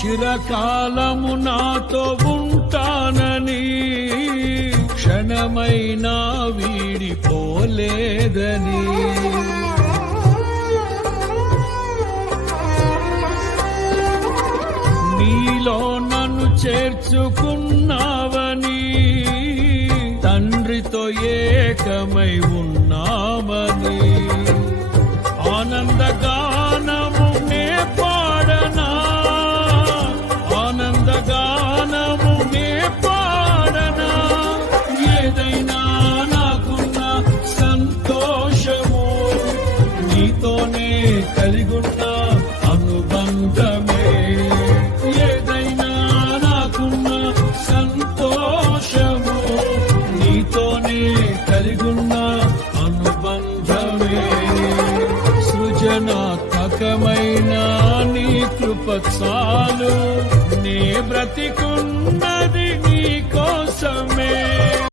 చిరకాలము నాతో ఉంటానని క్షణమైనా వీడిపోలేదని నీలో నన్ను చేర్చుకున్నావని తండ్రితో ఏకమై ఉన్నామని ఆనందగానము నే పాడనా ఆనందగానము నే పాడనా ఏదైనా నాకున్న సంతోషము నీతోనే కలిగున్న అనుబంధమే ఏదైనా నాకున్న సంతోషము నీతోనే కలిగున్న అనుబంధమే సృజనాత్మకమైన నీ కృప చాలు నే బ్రతికున్న